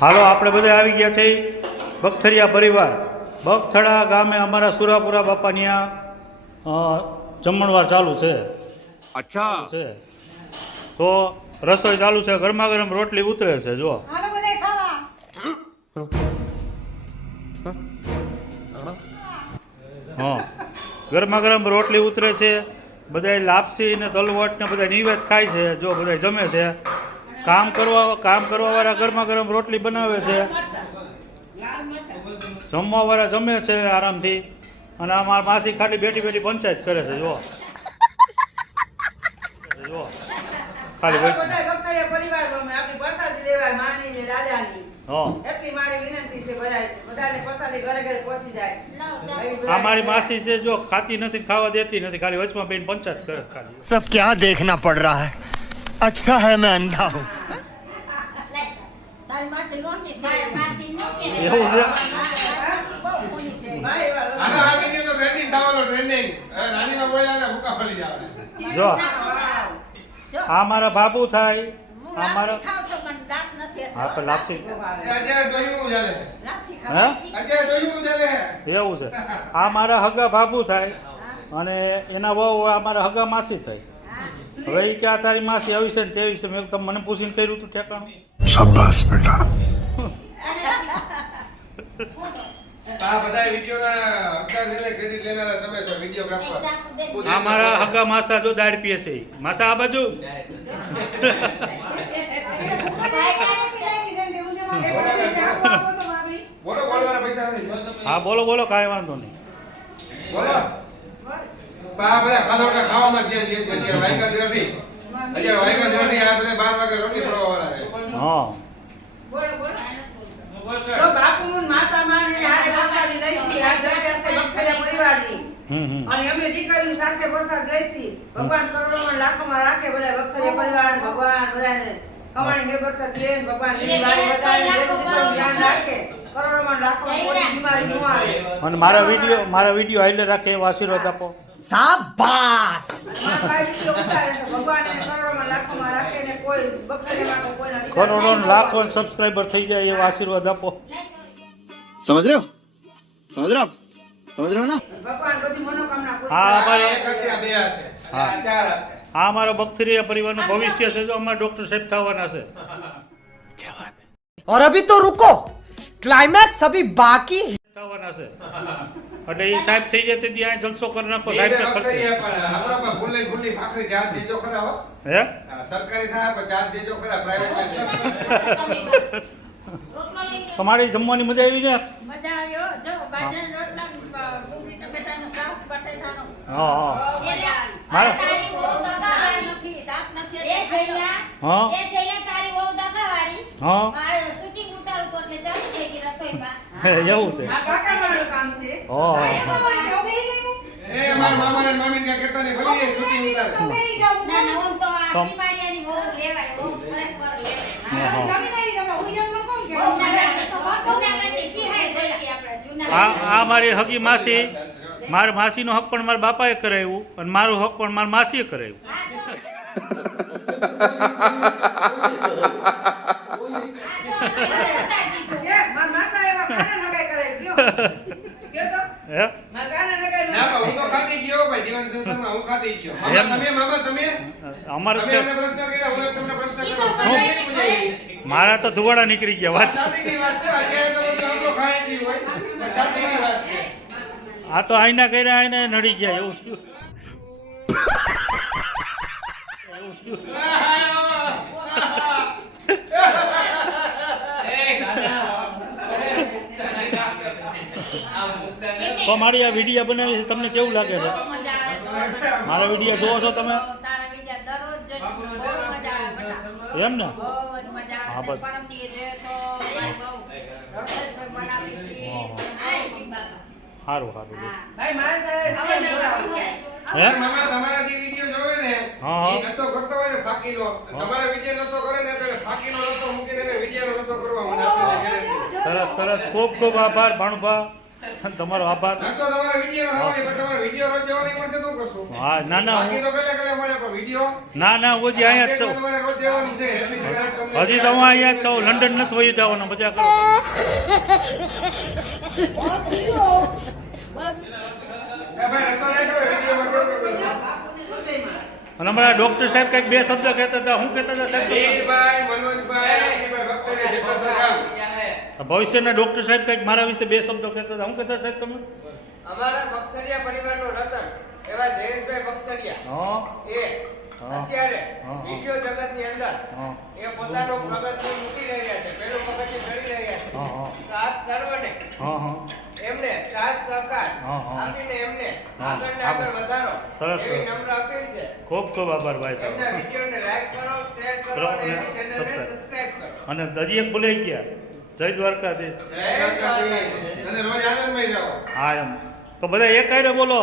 હાલો આપણે બધા આવી ગયા છે બખથરિયા પરિવાર બખથડા ગામે અમારા સુરાપુરા બાપાની જમણવાર ચાલુ છે. અચ્છા છે તો રસોઈ ચાલુ છે. ગરમા ગરમ રોટલી ઉતરે છે. જો હા ગરમા ગરમ રોટલી ઉતરે છે. બધા લાપસી ને તલવટ ને બધા નિવેદ ખાય છે. જો બધા જમે છે. કામ કરવા વાળા ગરમા ગરમ રોટલી બનાવે છે. જમવા વાળા જમે છે આરામથી. અને અમારા માસી ખાલી બેઠી બેઠી પંચાયત કરે છે. જો જો ખાલી અમારી માસી છે જો ખાતી નથી, ખાવા દેતી નથી, ખાલી વચમાં બેન પંચાયત કરે ખાલી. सब क्या देखना पड़ रहा है. अच्छा है मैं अंधा हूँ. એવું છે. જો આ મારા બાબુ થાય. આ મારા હા પણ લાપસી એવું છે. આ મારા હગા બાબુ થાય અને એના વહુ આ મારા હગા માસી થાય. હવે એ ક્યાં તારી માસી આવી છે ને તેવી છે. મેં તમે મને પૂછીને કર્યું હતું ઠેકાણું. शाबाश बेटा. આ મારા હગા માસા જો દાળ પીએ છે. માસા આ બાજુ હા બોલો બોલો કાંઈ વાંધો નહીં. હા ભગવાન કરોડોમાં લાખોમાં રાખે બધા બખતરિયા પરિવાર ભગવાન બધાને કમાણી હે બરકત દે ભગવાન એની વારી બધાને ધ્યાન રાખે કરોડોમાં લાખોમાં કોઈ બીમારી ન આવે. અને મારા વિડીયો હાઈલે રાખે એવો આશીર્વાદ આપો. शाबाश. ભગવાન એને કરોડોમાં લાખોમાં રાખે ને કોઈ બખતરિયામાં કોઈના કરોડો લાખો સબસ્ક્રાઈબર થઈ જાય એવો આશીર્વાદ આપો. समझ रहे हो? समझ रहे हो आप? समझ रहे हो ना? ભગવાન બધી મનોકામના પૂરી હા કરે. અમારે આ અમારો બખતરિયા પરિવારનું ભવિષ્ય છે. જો અમારા ડોક્ટર સાહેબ થવાના છે. और अभी तो रुको, क्लाइमैक्स अभी बाकी है. થવાના છે એટલે એ સાહેબ થઈ જાય તેથી આ જલસો કરી નાખો. સાહેબ ને ખર્ચે હે સરકારી થાય પણ ચાર્જ દેજો ખરા. પ્રાઇવેટ તમારી જમવાની મજા આવી ને? મજા આવ્યો. જો બાજરાના રોટલા, ડુંગળી ટમેટાનું શાક, બટેટાનું. હા હા મારા એ છેલ્લા હા તારી બહુ દગાવાળી હા શૂટિંગ ઉતારું તો એટલે ચાલુ થઈ ગઈ રસોઈમાં. એવું છે. આ કાકાવાળું કામ છે. ઓહો એ મારા મામા ને મામી ને કહેતા નહીં ભલે એ શૂટિંગ ઉતારે. ના ના ઓમ તો આ સીમાડિયાની બહુ લેવાય ઓમ ખરેખર લેવાય. જૂનાગઢની સિહાઈ થઈ ગઈ આપણે જૂનાગઢ. આ મારી હગી માસી. મારા માસીનો હક પણ મારા બાપાએ કરાવ્યું અને મારું હક પણ મારા માસીએ કરાવ્યું. મારા માતા એવા કાના નગાઈ કરે ગયો તો હે મારા કાના નગાઈ ના હું તો ખાટી ગયો ભાઈ. જીવન સંસારમાં હું ખાટી ગયો. મામા તમે અમારે તમે એમને પ્રશ્ન કર્યા, હું તમને પ્રશ્ન કર્યો. તમે કેવી મજા આવી? મારા તો ધુવાડા નીકળી ગયા. વાત સ્ટાર્ટિંગની વાત છે. અત્યારે તો બધું આપણો ખાઈ ગયું હોય. સ્ટાર્ટિંગની વાત છે. આ તો આઈના કર્યા આઈને નડી ગયા. એવું થયું. તો મારી આ વિડીયો બનાવી છે તમને કેવું લાગે છે? મારા વિડીયો જોવો છો તમે? તારા બીજા દરરોજ જ બહુ મજા આવે બધા. એમ ને? બહુ જ મજા હા, આવે. બસ. પરમ દિવસે તો ભાઈ બહુ રસોઈ બનાવી હતી. સારું સારું. ભાઈ મારે તારે હે મામા તમારા જે વિડિયો જોવે ને હા, હા. એ નસો કરતો હોય ને ફાકીનો, તમારા વિડિયો નસો કરે ને તો ફાકીનો નસો મૂકીને એને વિડિયોનો નસો કરવા મને આપે છે. સરસ સરસ. ખૂબ ખૂબ આભાર ભાણુભા. તમારો આભાર. નાસ્તો તમારા વિડીયોમાં આવવાની, પણ તમારો વિડીયો રોજ જવાની મળશે તો કરશું. હા ના ના બાકી તો કલાક મળે, પણ વિડીયો ના હું હજી અહીંયા જ છું. તમારે રોજ જવાની છે. એટલી જરાક તમને હજી તો હું અહીંયા જ છું. લંડન નથી વહી જવાનું. મજા કરો. એ ભાઈ રસો લેતો વિડીયોમાં કરો. અને અમારા ડોક્ટર સાહેબ કંઈક બે શબ્દ કહેતા હતા. શું કહેતા હતા સાહેબ? વીરભાઈ, મનોજભાઈ, રણજીભાઈ ભક્તોને જેટલા સગામ. ભવિષ્યના ડોક્ટર સાહેબ કંઈક મારા વિશે બે શબ્દો કહેતા હતા. શું કહેતા સાહેબ તમે? અમારા બખ્તરિયા પરિવારનો રતન એવા જયેશભાઈ બખ્તરિયા હા એ અત્યારે હા. વિડીયો જગતની અંદર હા એ પોતાનો પ્રગતિ મૂકી રહ્યા છે, પેલું પગથિયું ચડી રહ્યા છે. હા હા સાથ સર્વને હા હા એમને સાથ સહકાર હા, હા. આપીને એમને હા, આગળ ને આગળ વધારો સરસ, એવી સરસ. નમ્ર અપીલ છે. ખૂબ ખૂબ આભાર ભાઈ એમના તમારો. વિડીયોને લાઈક કરો, શેર કરો કરો અને અને એમની ચેનલને subscribe. સબસ્ક્રાઇબ કરો. અને હજી એક ભૂલાઈ ગયા. જય દ્વારકાધીશ. જય દ્વારકાધીશ. અને રોજ આનંદમય રહો. હા એમ તો બધા એક હારે બોલો.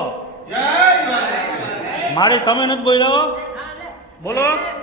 જય દ્વારકાધીશ. મારે તમે નથી બોલ્યો. બોલો. જય